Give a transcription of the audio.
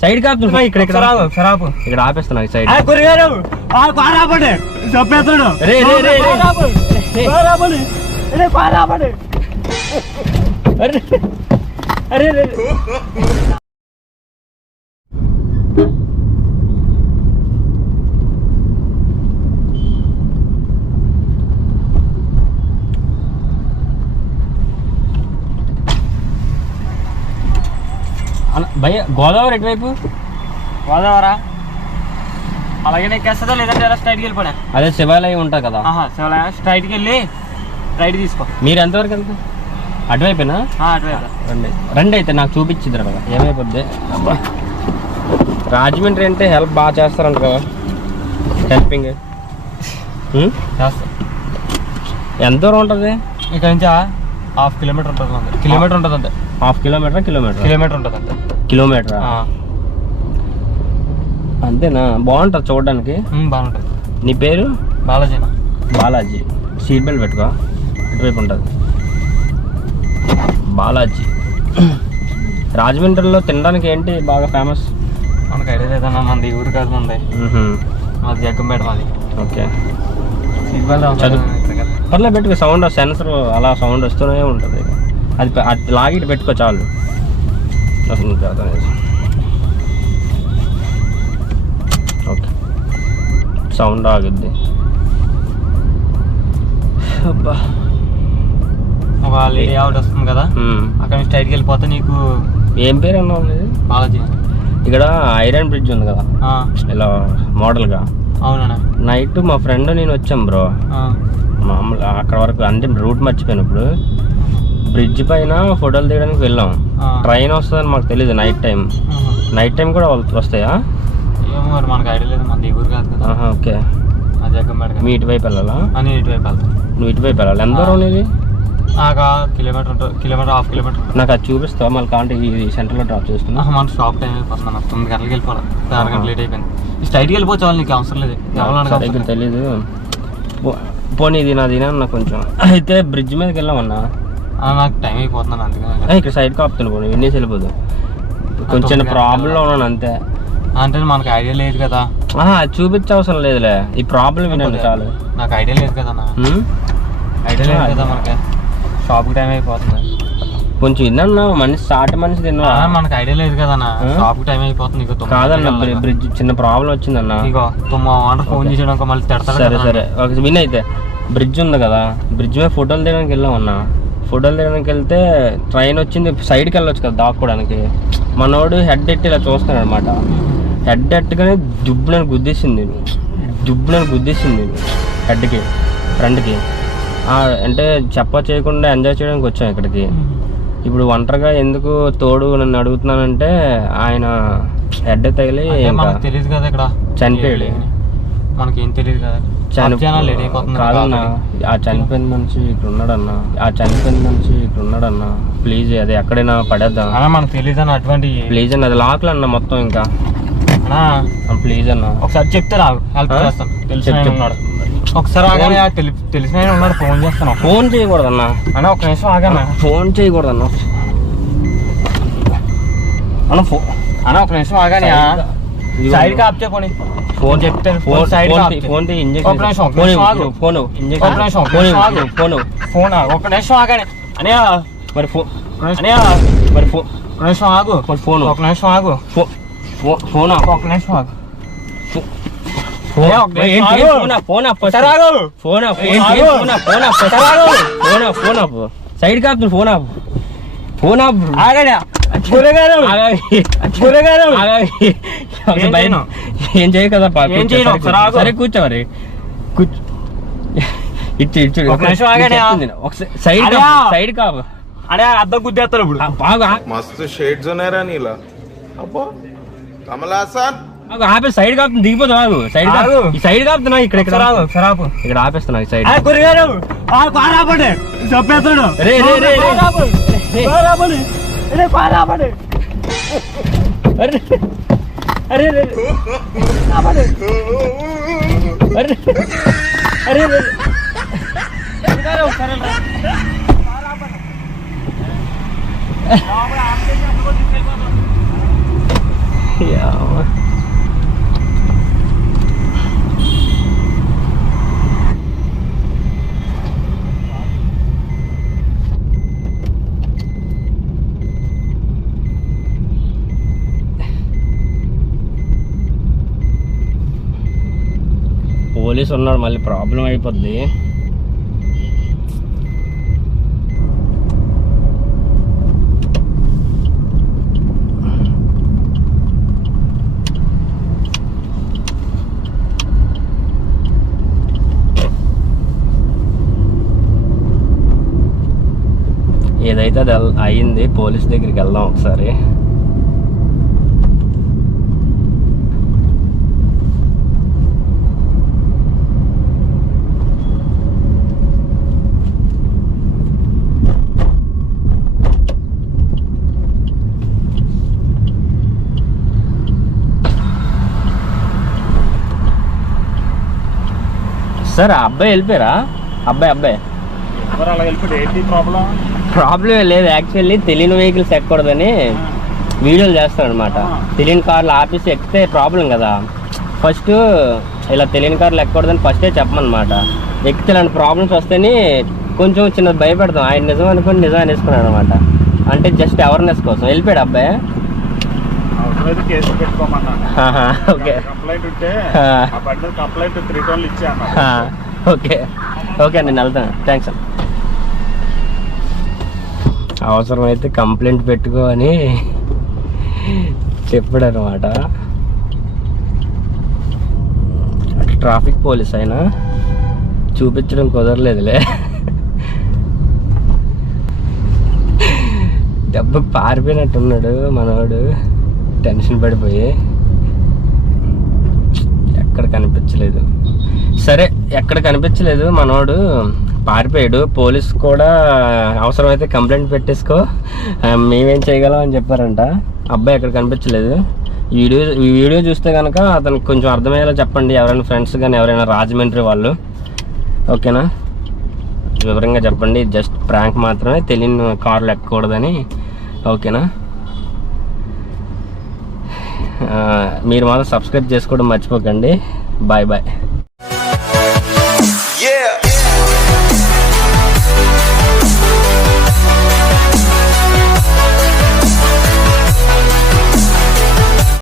Side కాపు ఇక్కడ ఆపేస్తున్నా side భయ గోదావరి ఎటువైపు గోదావరా అలాగే ఎక్కేస్తుందా లేదంటే ఎలా స్ట్రైట్కి వెళ్ళిపోయా అదే శివాలయం ఉంటుంది కదా శివాలయం స్ట్రైట్కి వెళ్ళి రైట్ తీసుకో మీరు ఎంతవరకు వెళ్తారు అటువైపునా అటువైపు రండి అయితే నాకు చూపించిద్దరు కదా ఏమైపోద్ది అబ్బా రాజమండ్రి అంటే హెల్ప్ బాగా చేస్తారంట కదా హెల్పింగ్ ఎంత దూరం ఉంటుంది ఇక్కడ నుంచి హాఫ్ కిలోమీటర్ ఉంటుంది కిలోమీటర్ ఉంటుంది అంతే హాఫ్ కిలోమీటర్ కిలోమీటర్ ఉంటుంది అంతే కిలోమీటర్ అంతేనా బాగుంటుంది చూడడానికి బాగుంటుంది నీ పేరు బాలాజీ సీట్ బెల్ట్ పెట్టుకో ఇటువైపు ఉంటుంది బాలాజీ రాజమండ్రిలో తినడానికి ఏంటి బాగా ఫేమస్ మనకు ఐడియా లేదన్నా మనది ఊరు కాదు మంది మాది జగ్గంపేట మాది ఓకే సీట్ బెల్ట్ పర్లే పెట్టుకో సౌండ్ సెన్సర్ అలా సౌండ్ వస్తూనే ఉంటుంది అది లాగి పెట్టుకో చాలు ఓకే సౌండ్ ఆగుద్ది అబ్బా లేడీ అవుట్ వస్తుంది కదా అక్కడ నుంచి స్ట్రైట్కి వెళ్ళిపోతే నీకు ఏం పేరు అన్నా ఉండేది బాలాజీ ఇక్కడ ఐరన్ బ్రిడ్జ్ ఉంది కదా ఇలా మోడల్గా అవునా నైట్ మా ఫ్రెండ్ నేను వచ్చాం బ్రో మామూలు అక్కడ వరకు అంటే రూట్ మర్చిపోయినప్పుడు బ్రిడ్జ్ పైన ఫోటోలు తీయడానికి వెళ్ళాం ట్రైన్ వస్తుందని మాకు తెలియదు నైట్ టైం కూడా వస్తాయా ఏమో మరి మనకు ఐడియా లేదు మన ఊరు కాదు కదా ఓకే మీ ఇటువైపు వెళ్ళాలా ఇటువైపు వెళ్తాను నువ్వు ఇటువైపు వెళ్ళాలి ఎంత దూరం ఇది కిలోమీటర్ ఉంటుంది కిలోమీటర్ హాఫ్ కిలోమీటర్ నాకు అది చూపిస్తావు మళ్ళీ కాంటే ఇది సెంటర్లో డ్రాప్ చేస్తున్నా మన షాప్ టైం అయిపోతుంది 9 గంటలకు వెళ్ళిపోవాలి 6 గంటలు లేట్ అయిపోయింది స్ట్రైట్కి వెళ్ళిపోవచ్చు వాళ్ళు నీకు అవసరం లేదు దగ్గర తెలీదు పోనీ ఇది నాది నాకు కొంచెం అయితే బ్రిడ్జ్ మీదకి వెళ్ళామన్నా నాకు టైం అయిపోతున్నాను అందుకని ఇక్కడ సైడ్ కాపుతాను పోనీ వినేసి వెళ్ళిపోదు కొంచెం ప్రాబ్లంలో ఉన్నాను అంతే అంటే మనకు ఐడియా లేదు కదా అది చూపించే అవసరం లేదులే ఈ ప్రాబ్లం వినండి చాలు నాకు ఐడియా లేదు కదా ఐడియా లేదు కదా మనకి షాప్కి టైం అయిపోతుంది కొంచెం తిన్నా మనిషి తిన్నా మనకు ఐడియా లేదు కదా షాప్కి టైం అయిపోతుంది కాదన్న బ్రిడ్జ్ చిన్న ప్రాబ్లం వచ్చిందన్న ఫోన్ చేసాడు మళ్ళీ తిడతాడు సరే ఒక విన్ అయితే బ్రిడ్జ్ ఉంది కదా బ్రిడ్జ్ మీద ఫోటోలు తీయడానికి వెళ్ళామన్నా ఫోటోలు తీయడానికి వెళ్తే ట్రైన్ వచ్చింది సైడ్కి వెళ్ళొచ్చు కదా దాక్కోవడానికి మనోడు హెడ్ ఎట్టి ఇలా చూస్తున్నాడు అనమాట హెడ్ ఎట్టుగానే దుబ్బునని గుద్దేసింది హెడ్కి ఫ్రంట్కి అంటే చేయకుండా ఎంజాయ్ చేయడానికి వచ్చాం ఇక్కడికి ఇప్పుడు ఒంటరిగా ఎందుకు తోడు నన్ను అడుగుతున్నానంటే ఆయన హెడ్ తగిలి తెలియదు కదా ఇక్కడ చనిపోయాడు మనకేం తెలియదు కదా కాదన్నా ఆ చనిపోయిన మనిషి ఇక్కడ ఉన్నాడన్నా ప్లీజ్ అది ఎక్కడైనా పడేద్దాం మనకు తెలియదు అన్న అటువంటి ప్లీజ్ అన్న అది లాక్లు అన్న మొత్తం ఇంకా ప్లీజ్ అన్న ఒకసారి చెప్తే రావు హెల్ప్ చేస్తాను తెలిసిన ఒకసారి ఆగానే తెలిసిన ఉన్నాడు ఫోన్ చేస్తాను ఫోన్ చేయకూడదన్నా అన్న ఒక నిమిషం ఆగానా ఫోన్ చేయకూడదన్నా అన్న ఒక నిమిషం ఆగానే సైడ్ ఆప్తే పోనీ ఫోన్ చెప్తాను ఫోన్ సైడ్ ఫోన్ ఒక నిమిషం ఆగానే అనే మరి ఒక నిమిషం ఆగు ఫోన్ ఒక నిమిషం ఆగు ఫోన్ ఒక నిమిషం ఆగు సైడ్ కాపు ఫోన్ ఏం చేయ కదా సరే కూర్చో మరి సైడ్ కాపు అనే అద్దం గుద్దేస్తాడు ఇప్పుడు బాగా మస్తు షేడ్స్ ఉన్నారా నీలా అబ్బో కమలాసన్ ఆపే సైడ్ కాపు దిగిపోతా సైడ్ కాపుతున్నా ఇక్కడ ఆపేస్తున్నా సైడ్ చెప్పేస్తాడు అరే అరే అరే అరే ఒకసారి పోలీసు ఉన్నాడు, మళ్ళీ ప్రాబ్లం అయిపోద్ది. ఏదైతే అది అయింది, పోలీస్ దగ్గరికి వెళ్దాం ఒకసారి. సార్ ఆ అబ్బాయి వెళ్ళిపోయారా? అబ్బాయి అలా వెళ్ళిపోయి ఏంటి ప్రాబ్లం లేదు. యాక్చువల్లీ తెలియని వెహికల్స్ ఎక్కకూడదని వీడియోలు చేస్తాడు అనమాట. తెలియని కార్లు ఆపేసి ఎక్కితే ప్రాబ్లం కదా. ఫస్ట్ ఇలా తెలియని కార్లు ఎక్కకూడదని ఫస్టే చెప్పమన్నమాట. ఎక్కితే ఇలాంటి ప్రాబ్లమ్స్ వస్తేనే కొంచెం చిన్న భయపెడతాం. ఆయన నిజం అనుకుని నిజం అనేసుకున్నాడు అనమాట. అంటే జస్ట్ అవేర్నెస్ కోసం వెళ్ళిపోయాడు అబ్బాయి. ఓకే ఓకే ఓకే అండి, నేను వెళ్తాను. థ్యాంక్స్ అండి. అవసరమైతే కంప్లైంట్ పెట్టుకో అని చెప్పాడు అనమాట. ట్రాఫిక్ పోలీస్ అయినా చూపించడం కుదరలేదులే. దెబ్బకు పారిపోయినట్టున్నాడు మనవాడు, టెన్షన్ పడిపోయి. ఎక్కడ కనిపించలేదు. సరే, ఎక్కడ కనిపించలేదు, మనవాడు పారిపోయాడు. పోలీస్ కూడా అవసరమైతే కంప్లైంట్ పెట్టేసుకో, మేమేం చేయగలం అని చెప్పారంట. అబ్బాయి ఎక్కడ కనిపించలేదు. ఈ వీడియో చూస్తే కనుక అతనికి కొంచెం అర్థమయ్యేలా చెప్పండి, ఎవరైనా ఫ్రెండ్స్ కానీ ఎవరైనా రాజమండ్రి వాళ్ళు. ఓకేనా, వివరంగా చెప్పండి. జస్ట్ ప్రాంక్ మాత్రమే, తెలియని కార్లు ఎక్కకూడదని. ఓకేనా, మీరు మాత్రం సబ్స్క్రైబ్ చేసుకోవడం మర్చిపోకండి. Bye bye.